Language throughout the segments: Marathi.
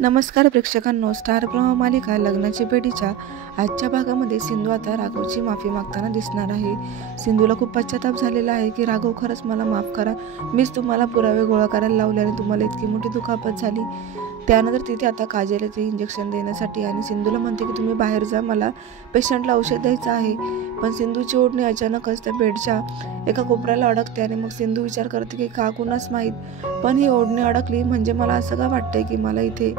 नमस्कार प्रेक्षकांनो, स्टार प्रवाह मालिका लग्नाची बेडीच्या आजच्या भागामध्ये सिंधू आता राघवची माफी मागताना दिसणार आहे। सिंधूला खूप पश्चाताप झालेला आहे की राघव, खरंच मला माफ करा, मीच तुम्हाला पुरावे गोळा करायला लावले आणि तुम्हाला इतकी मोठी दुखापत झाली। त्यानंतर तिथे आता काजल येते इंजेक्शन देण्यासाठी आणि सिंधूला म्हणते की तुम्ही बाहेर जा, मला पेशंटला औषध द्यायचं आहे। पण सिंधूची ओढणी अचानकच त्या बेडच्या एका कोपऱ्याला अडकते आणि मग सिंधू विचार करते की का कुणास माहीत, पण ही ओढणी अडकली म्हणजे मला असं का वाटतंय की मला इथे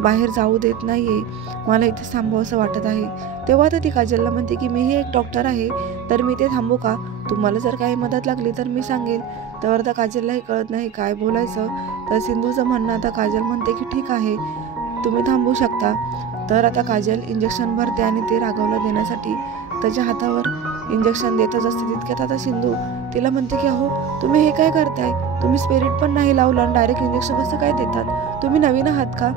बाहेर जाऊ देत नाहीये, मला इथे थांबावं असं वाटत आहे। तेव्हा तर ती काजलला म्हणते की मीही एक डॉक्टर आहे, तर मी इथे थांबू का, तुम्हाला जर काही मदत लागली तर मी सांगेल। तर आता काजललाही कळत नाही काय बोलायचं। तर सिंधूचं म्हणणं आता काजल म्हणते की ठीक आहे, तुम्ही थांबू शकता। तर आता काजल इंजेक्शन भरते आणि ते राघवला देण्यासाठी त्याच्या हातावर इंजेक्शन देतच असते। तितक्यात आता सिंधू तिला म्हणते की अहो, तुम्ही हे काय करताय, तुम्ही स्पिरिट पण नाही लावलं आणि डायरेक्ट इंजेक्शन कसं काय देतात, तुम्ही नवीन आहात का।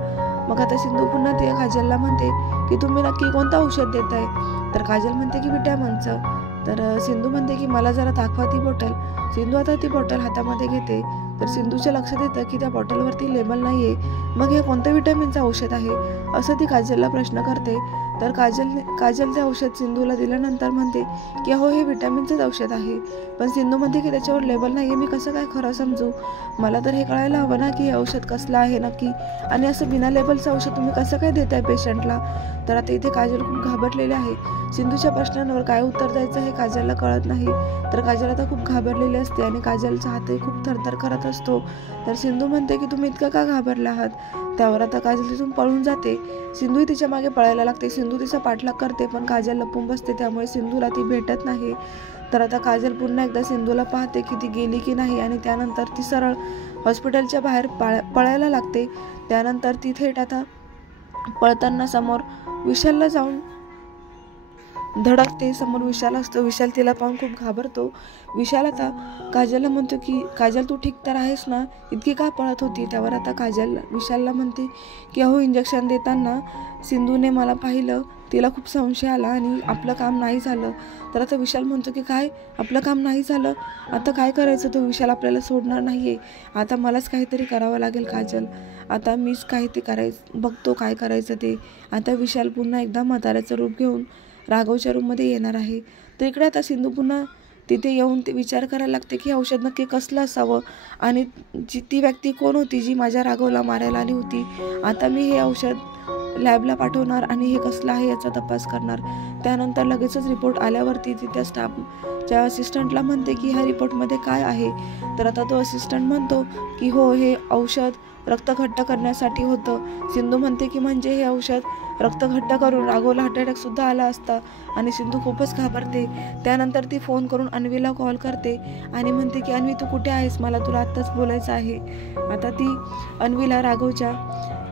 मग आता सिंधू पुन्हा ते काजलला म्हणते की तुम्ही नक्की कोणतं औषध देताय। तर काजल म्हणते की विटॅमिनचं। तर सिंधू म्हणते की मला जरा दाखवा ती बॉटल। सिंधू आता ती बॉटल हातामध्ये घेते तर सिंधूच्या लक्षात येतं की त्या बॉटलवरती लेबल नाहीये, मग हे कोणत्या विटॅमिनचं औषध आहे असं ती काजलला प्रश्न करते। तर काजल ते औषध सिंधूला दिल्यानंतर म्हणते की अहो, हे विटॅमिनचंच औषध आहे। पण सिंधू म्हणते की त्याच्यावर लेबल नाहीये, मी कसं काय खरं समजू, मला तर हे कळायला हवं ना की हे औषध कसलं आहे नक्की, आणि असं बिना लेबलचं औषध तुम्ही कसं काय देताय पेशंटला। तर आता इथे काजल खूप घाबरलेली आहे। सिंधूच्या प्रश्नांवर काय उत्तर द्यायचं हे काजलला कळत नाही। तर काजल आता खूप घाबरलेली असते आणि काजलचा हातही खूप थरथर करत असतो। तर सिंधू म्हणते की तुम्ही इतकं का घाबरला आहात। त्यावर आता काजल तिथून पळून जाते। सिंधूही तिच्या मागे पळायला लागते। सिंधू तिचा पाठलाग करते पण काजल लपून बसते, त्यामुळे सिंधूला ती भेटत नाही। तर आता काजल पुन्हा एकदा सिंधूला पाहते की ती गेली की नाही आणि त्यानंतर ती सरळ हॉस्पिटलच्या बाहेर पळायला लागते। त्यानंतर ती थेट आता पळताना समोर विशालला जाऊन धडकते। समोर विशाल असतो। विशाल तिला पाहून खूप घाबरतो। विशाल आता काजलला म्हणतो की काजल, तू ठीक तर आहेस ना, इतकी का पळत होती। त्यावर आता काजल विशालला म्हणते की अहो, इंजेक्शन देताना सिंधूने मला पाहिलं, तिला खूप संशय आला आणि आपलं काम नाही झालं। तर आता विशाल म्हणतो की काय, आपलं काम नाही झालं, आता काय करायचं, तो विशाल आपल्याला सोडणार नाहीये, आता मलाच काहीतरी करावं लागेल काजल, आता मीच काही बघतो काय करायचं ते। आता विशाल पुन्हा एकदा म्हाताऱ्याचं रूप घेऊन राघवच्या रूममध्ये येणार आहे। तर इकडे आता सिंधू पुन्हा तिथे येऊन ते विचार करायला लागते की औषध नक्की कसलं असावं आणि ती व्यक्ती कोण होती जी माझ्या राघवला मारायला आली होती। आता मी हे औषध लॅबला पाठवणार आणि हे कसलं आहे याचा तपास करणार। त्यानंतर लगेचच रिपोर्ट आल्यावरती ती त्या स्टाफच्या असिस्टंटला म्हणते की ह्या रिपोर्टमध्ये काय आहे। तर आता तो असिस्टंट म्हणतो की हो, हे औषध रक्त घट्ट करण्यासाठी होतं। सिंधू म्हणते की म्हणजे हे औषध रक्त घट्ट करून राघवला हार्ट अटॅक सुद्धा आला असता आणि सिंधू खूपच घाबरते। त्यानंतर ती फोन करून अन्वीला कॉल करते आणि म्हणते की अन्वी, तू कुठे आहेस, मला तुला आत्ताच बोलायचं आहे। आता ती अन्वीला राघवच्या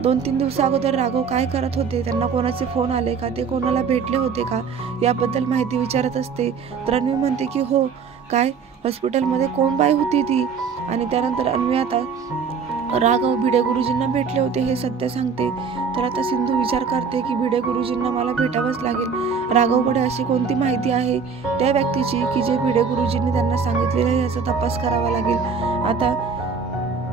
2-3 दिवसा अगोदर राघव काय करत होते, त्यांना कोणाचे फोन आले का, ते कोणाला भेटले होते का, याबद्दल माहिती विचारत असते। तर अन्वी म्हणते की हो, काय हॉस्पिटलमध्ये कोण बाई होती ती, आणि त्यानंतर अन्वी आता राघव भिडे गुरुजींना भेटले होते हे सत्य सांगते। तर आता सिंधू विचार करते की भिडे गुरुजींना मला भेटावंच लागेल, राघवकडे अशी कोणती माहिती आहे त्या व्यक्तीची की जे भिडे गुरुजींनी त्यांना सांगितलेलं आहे, याचा तपास करावा लागेल। आता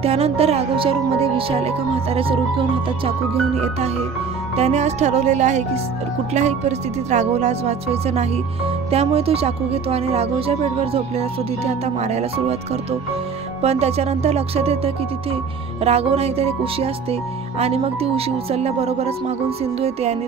त्यानंतर राघवच्या रूममध्ये विशाल एका म्हाताऱ्याचं रूप घेऊन हातात चाकू घेऊन येत आहे। त्याने आज ठरवलेलं आहे की कुठल्याही परिस्थितीत राघवला आज वाचवायचं नाही, त्यामुळे तो चाकू घेतो आणि राघवच्या बेडवर झोपलेला असतो तिथे आता मारायला सुरुवात करतो। पण त्याच्यानंतर लक्षात येतं की तिथे राघव नाही तर एक उशी असते आणि मग ती उशी उचलल्याबरोबरच मागून सिंधू येते आणि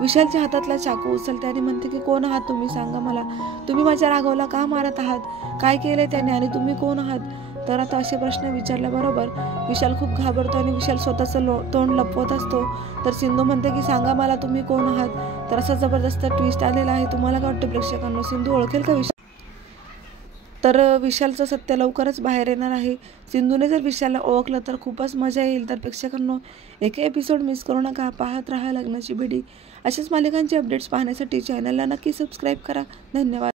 विशालच्या हातातला चाकू उचलते आणि म्हणते की कोण आहात तुम्ही, सांगा मला, तुम्ही माझ्या राघवला का मारत आहात, काय केलंय त्याने आणि तुम्ही कोण आहात। तर आता असे प्रश्न विचारल्याबरोबर विशाल खूप घाबरतो आणि विशाल स्वतःचं तोंड लपवत असतो। तर सिंधू म्हणते की सांगा मला, तुम्ही कोण आहात। तर असा जबरदस्त ट्विस्ट आलेला आहे। तुम्हाला काय वाटतं प्रेक्षकांनो, सिंधू ओळखेल का विशाल। तर विशालचं सत्य लवकरच बाहेर येणार आहे। सिंधूने जर विशालला ओळखलं तर खूपच मजा येईल। तर प्रेक्षकांनो, एक एपिसोड मिस करू नका, पाहत राहा लग्नाची बेडी। अशाच मालिकांचे अपडेट्स पाहण्यासाठी चॅनलला नक्की सबस्क्राईब करा। धन्यवाद।